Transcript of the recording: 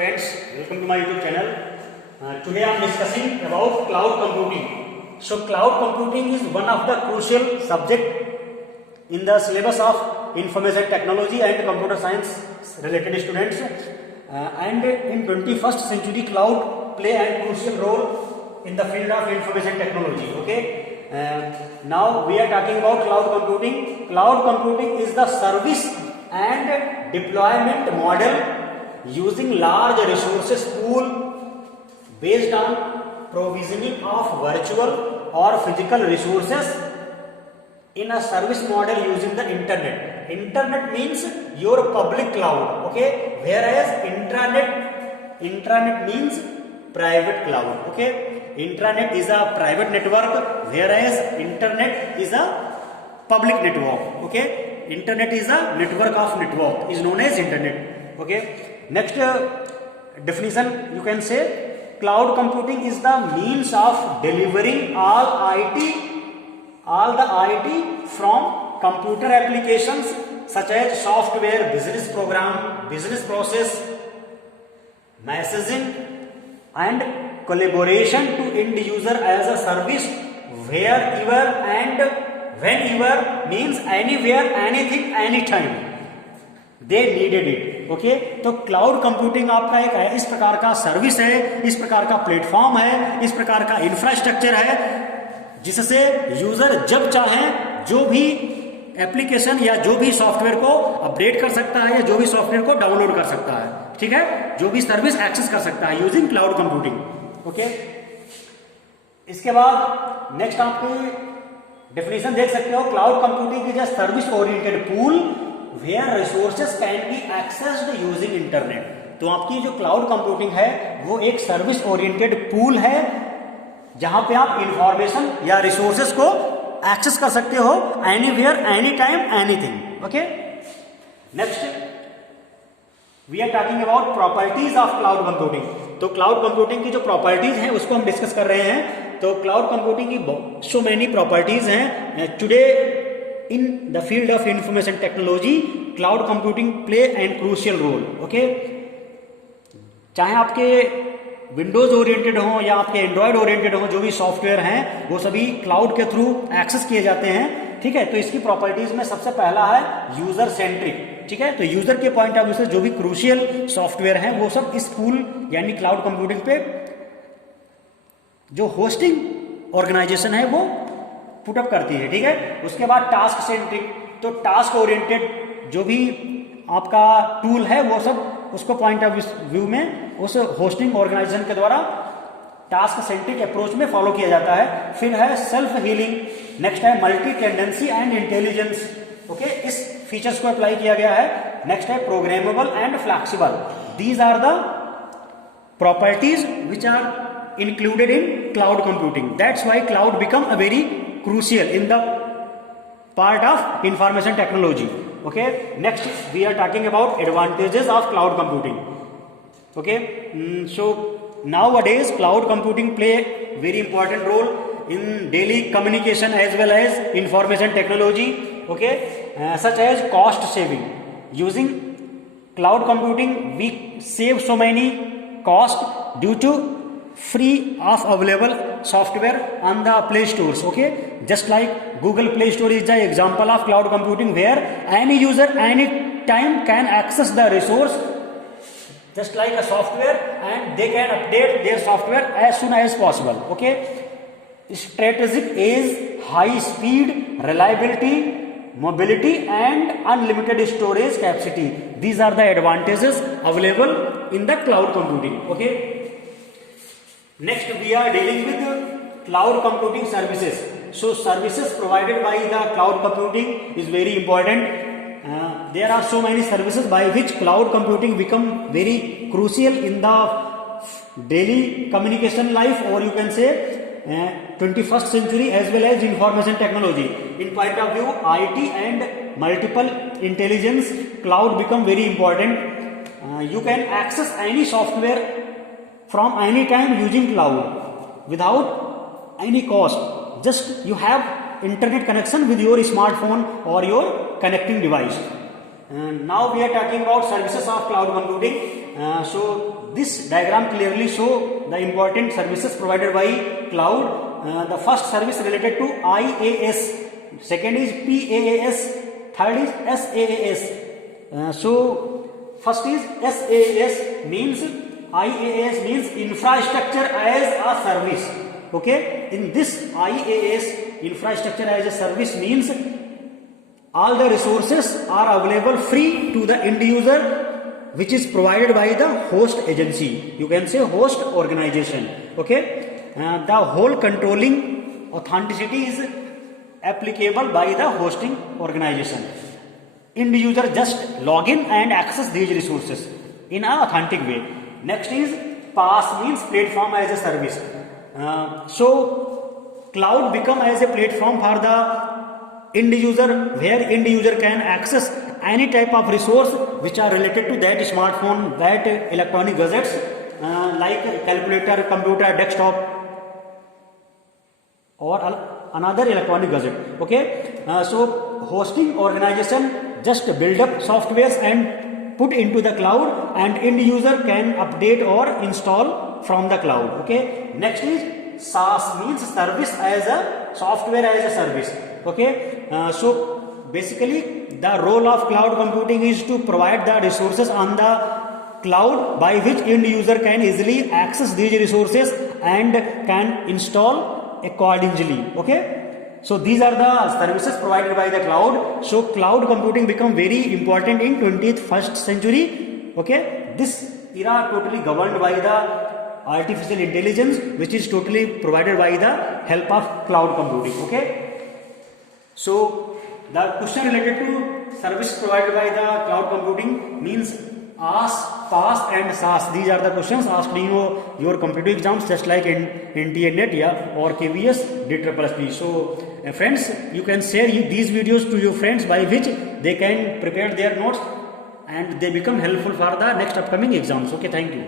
friends, welcome to my YouTube channel. Today I am discussing about cloud computing. So cloud computing is one of the crucial subject in the syllabus of information technology and computer science related students. And in 21st century, cloud play a crucial role in the field of information technology. Okay. Now we are talking about cloud computing. Cloud computing is the service and deployment model using large resources pool based on provisioning of virtual or physical resources in a service model using the internet. Internet means your public cloud, okay, whereas intranet means private cloud, okay. Intranet is a private network, whereas internet is a public network, okay. Internet is a network of network, is known as internet, okay. Next definition, you can say cloud computing is the means of delivering all the IT from computer applications such as software, business program, business process, messaging and collaboration to end user as a service wherever and whenever means anywhere, anything, anytime they needed it. Okay तो cloud computing आपका एक इस प्रकार का service है, इस प्रकार का प्लेटफॉर्म है, इस प्रकार का इंफ्रास्ट्रक्चर है जिससे यूजर जब चाहे जो भी एप्लीकेशन या जो भी सॉफ्टवेयर को अपडेट कर सकता है या जो भी सॉफ्टवेयर को डाउनलोड कर सकता है, ठीक है, जो भी सर्विस एक्सेस कर सकता है यूजिंग क्लाउड कंप्यूटिंग। ओके, इसके बाद नेक्स्ट आपकी डेफिनेशन देख सकते हो, cloud computing is a service oriented pool where resources can be accessed using internet। तो आपकी जो क्लाउड कंप्यूटिंग है वो एक सर्विस ओरिएंटेड पूल है जहां पे आप इंफॉर्मेशन या रिसोर्सेस को एक्सेस कर सकते हो anywhere, any time, anything. Okay, next we are talking about properties of cloud computing. तो क्लाउड कंप्यूटिंग की जो प्रॉपर्टीज हैं उसको हम डिस्कस कर रहे हैं। तो क्लाउड कंप्यूटिंग की सो मेनी प्रॉपर्टीज हैं। Today in the field of information technology, cloud computing play and crucial role। okay, चाहे आपके विंडोज ओरिएंटेड हो या आपके एंड्रॉयड ओरिएंटेड हो, जो भी सॉफ्टवेयर हैं वो सभी क्लाउड के थ्रू एक्सेस किए जाते हैं, ठीक है। तो इसकी प्रॉपर्टीज में सबसे पहला है यूजर सेंट्रिक, ठीक है। तो यूजर के पॉइंट ऑफ व्यू से जो भी क्रूशियल सॉफ्टवेयर हैं वो सब इस पूल यानी क्लाउड कंप्यूटिंग पे जो होस्टिंग ऑर्गेनाइजेशन है वो पुटअप करती है, ठीक है। उसके बाद टास्क सेंट्रिक, तो टास्क ओरिएंटेड जो भी आपका टूल है वो सब उसको पॉइंट ऑफ व्यू में उस होस्टिंग ऑर्गेनाइजेशन के द्वारा टास्क सेंट्रिक अप्रोच में फॉलो किया जाता है। फिर है सेल्फ हीलिंग, नेक्स्ट है multi tendency and intelligence, okay, इस फीचर्स को अप्लाई किया गया है। नेक्स्ट है programmable and flexible. These are the properties which are included in cloud computing. That's why cloud become a very crucial in the part of information technology. Okay, next we are talking about advantages of cloud computing. Okay, so nowadays cloud computing play very important role in daily communication as well as information technology. Okay, such as cost saving. Using cloud computing we save so many cost due to free of available software on the play stores, okay, just like Google Play Store is the example of cloud computing where any user any time can access the resource just like a software and they can update their software as soon as possible, okay. Strategic is high speed, reliability, mobility and unlimited storage capacity. These are the advantages available in the cloud computing, okay. Next we are dealing with cloud computing services. So services provided by the cloud computing is very important. There are so many services by which cloud computing become very crucial in the daily communication life, or you can say 21st century as well as information technology. In point of view IT and multiple intelligence, cloud become very important. You can access any software from any time using cloud without any cost. Just you have internet connection with your smartphone or your connecting device. And now we are talking about services of cloud computing. So this diagram clearly show the important services provided by cloud. The first service related to IaaS, second is PaaS, third is SaaS. So first is SaaS, means IaaS means infrastructure as a service. Okay, in this IaaS, infrastructure as a service means all the resources are available free to the end user, which is provided by the host agency. You can say host organization. Okay, the whole controlling authenticity is applicable by the hosting organization. End user just log in and access these resources in an authentic way. Next is PaaS, means platform as a service. So cloud become as a platform for the end user, where end user can access any type of resource which are related to that smartphone, that electronic gadgets, like calculator, computer, desktop, or another electronic gadget. Okay, so hosting organization just build up softwares and put into the cloud, and end user can update or install from the cloud. Okay, next is SaaS, means service as a software as a service. Okay, so basically the role of cloud computing is to provide the resources on the cloud by which end user can easily access these resources and can install accordingly. Okay, so these are the services provided by the cloud. So cloud computing become very important in 21st century. Okay, this era totally governed by the artificial intelligence, which is totally provided by the help of cloud computing. Okay, so the question related to service provided by the cloud computing means IaaS, PaaS and SaaS. These are the questions asked in your competitive exams, just like in NTA NET or KVS DSSP. So friends, you can share these videos to your friends, by which they can prepare their notes and they become helpful for the next upcoming exams. Okay, thank you.